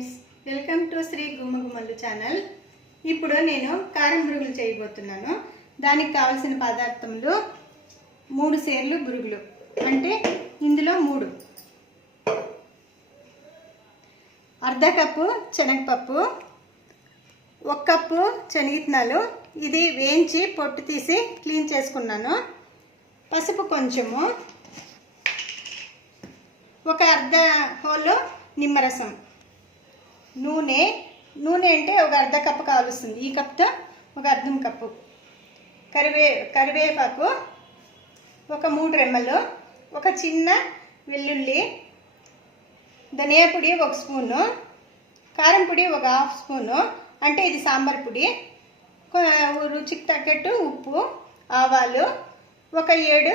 Friends, welcome to Sri Gummagummalu channel. ఇప్పుడు నేను కారం బురుగులు చేయబోతున్నాను. దానికి కావాల్సిన పదార్థములు 3 సేర్లు బురుగులు, అంటే ఇందులో 3, అర్ధ కప్పు శనగపప్పు, 1 కప్పు శనగిత్తనాలు, ఇది వేయించి పొట్టు తీసి క్లీన్ చేసుకున్నాను, పసుపు కొంచెము, ఒక అర్ధ హోలు నిమ్మరసం, నూనె అంటే ఒక అర్ధ కప్పు కావలసింది, ఈ కప్తో ఒక అర్ధం కప్పు, కరివేపాకు ఒక 3 రెమ్మలు, ఒక చిన్న వెల్లుల్లి, ధనియా పొడి 1 స్పూను, కారం పొడి 1/2 స్పూను, అంటే ఇది సాంబార్ పొడి, రుచికి తగ్గట్టు ఉప్పు, ఆవాలు, ఒక 7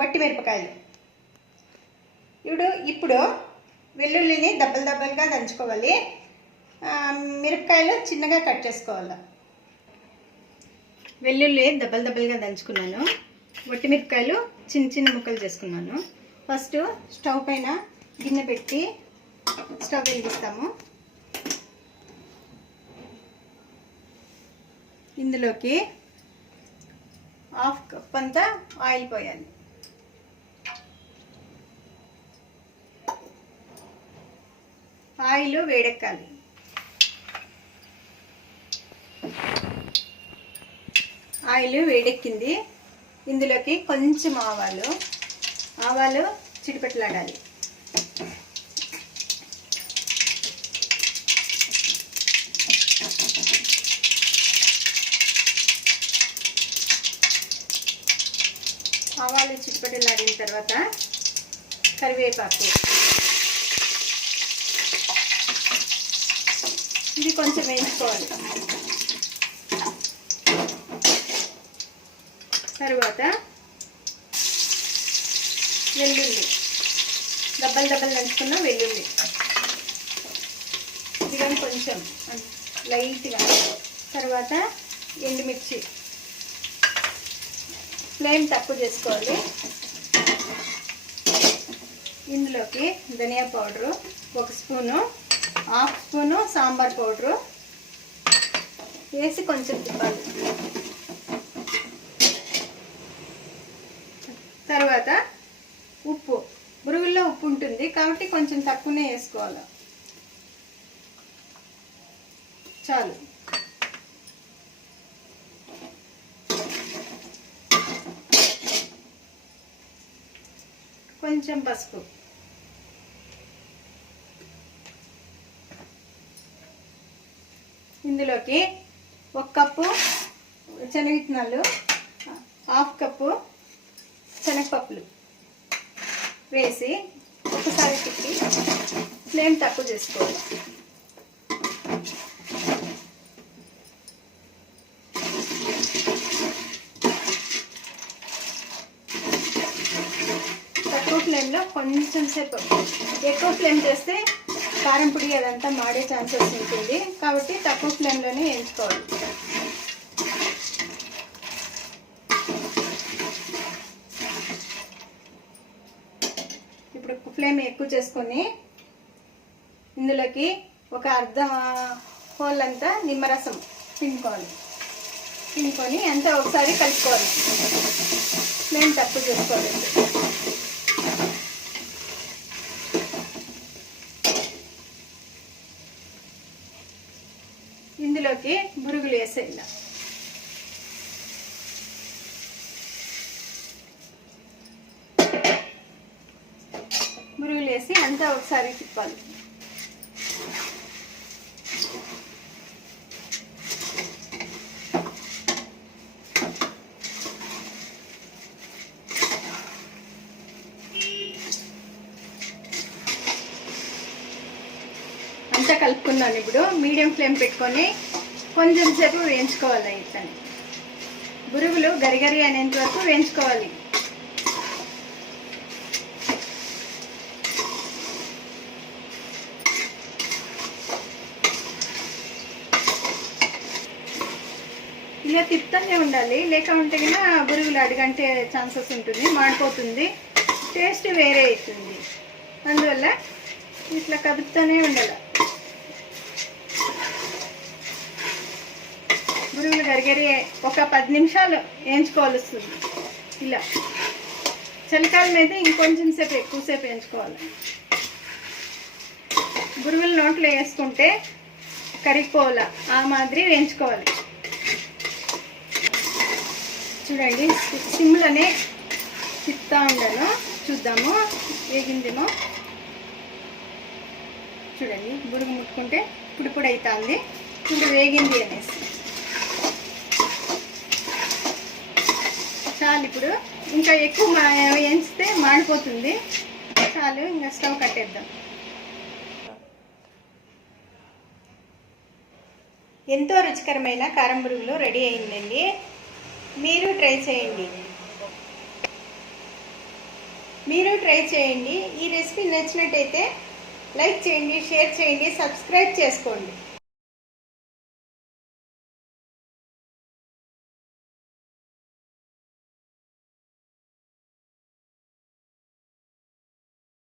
వట్టిమిరపకాయలు. ఇప్పుడు వెల్లుల్లిని దబ్బలుగా దంచుకోవాలి, మిరపకాయలు చిన్నగా కట్ చేసుకోవాలి. వెల్లుల్లి దబ్బలుగా దంచుకున్నాను, వట్టిమిరపకాయలు చిన్న ముక్కలు చేసుకున్నాను. ఫస్ట్ స్టవ్ పైన గిన్నె పెట్టి స్టవ్ వెలిగిస్తాము. ఇందులోకి 1/2 కప్ అంతా ఆయిల్ పోయాలి. ఆయిల్ వేడెక్కాలి. ఆయిల్ వేడెక్కింది. ఇందులోకి కొంచెం ఆవాలు చిటిపెట్టలాడాలి. ఆవాలు చిటిపెట్టలాడిన తర్వాత కరివేపాకు, ఇది కొంచెం వేయించుకోవాలి. తర్వాత వెల్లుల్లి, దబ్బలు దంచుకున్న వెల్లుల్లి, ఇది కొంచెం లైట్గా. తర్వాత ఎండుమిర్చి, ఫ్లేమ్ తక్కువ చేసుకోవాలి. ఇందులోకి ధనియా powder 1 spoon, 1/2 spoon sambar powder వేసి కొంచెం తిప్పాలి. తర్వాత ఉప్పు, బురుగుల్లో ఉప్పు ఉంటుంది కాబట్టి కొంచెం తక్కువనే వేసుకోవాలి, చాలు. కొంచెం పసుపు, ఇందులోకి 1 కప్పు శనగిత్తనాలు, 1/2 కప్పు శనగపప్పులు వేసి ఒకసారి తిప్పి ఫ్లేమ్ తక్కువ చేసుకోవాలి. తక్కువ ఫ్లేమ్లో కొంచెం సేపు, ఎక్కువ ఫ్లేమ్ చేస్తే కారం పొడి అదంతా మాడే ఛాన్సెస్ ఉంటుంది కాబట్టి తక్కువ ఫ్లేమ్లోనే వేయించుకోవాలి. ఇప్పుడు ఫ్లేమ్ ఎక్కువ చేసుకొని ఇందులోకి ఒక అర్ధ హోల్ అంతా నిమ్మరసం పిండుకొని అంతా ఒకసారి కలుపుకోవాలి. ఫ్లేమ్ తక్కువ చేసుకోవాలి. ఇందులోకి బురుగులు వేసేయాలి. బురుగులు వేసి అంతా ఒకసారి తిప్పాలి. అంతా కలుపుకున్నాను. ఇప్పుడు మీడియం ఫ్లేమ్ పెట్టుకొని కొంచెం సేపు వేయించుకోవాలి. ఇట్లని బురుగులు గరిగరి అనేంత వరకు వేయించుకోవాలి. ఇలా తిప్పుతూనే ఉండాలి, లేకుంటే కన్నా బురుగులు అడుగంటే ఛాన్సెస్ ఉంటుంది, మాడిపోతుంది, టేస్ట్ వేరే అవుతుంది. అందువల్ల ఇట్లా కదుపుతూనే ఉండాలి. గరిగరి ఒక 10 నిమిషాలు వేయించుకోవాలి వస్తుంది. ఇలా చలికాలం అయితే ఇంకొంచెం సేపు ఎక్కువసేపు వేయించుకోవాలి. బురుగులు నోట్లో వేసుకుంటే కరిగిపోవాల ఆ మాదిరి వేయించుకోవాలి. చూడండి సిమ్లోనే తిప్పుతూ ఉండాను. చూద్దాము వేగిందేమో. చూడండి బురుగు ముట్టుకుంటే ఇప్పుడు అవుతుంది. ఇప్పుడు వేగింది అనేసి చాలు. ఇప్పుడు ఇంకా ఎక్కువ వేయించితే మాడిపోతుంది. చాలు, ఇంకా స్టవ్ కట్టేద్దాం. ఎంతో రుచికరమైన కారం బురుగులు రెడీ అయిందండి. మీరు ట్రై చేయండి. ఈ రెసిపీ నచ్చినట్టయితే లైక్ చేయండి, షేర్ చేయండి, సబ్స్క్రైబ్ చేసుకోండి.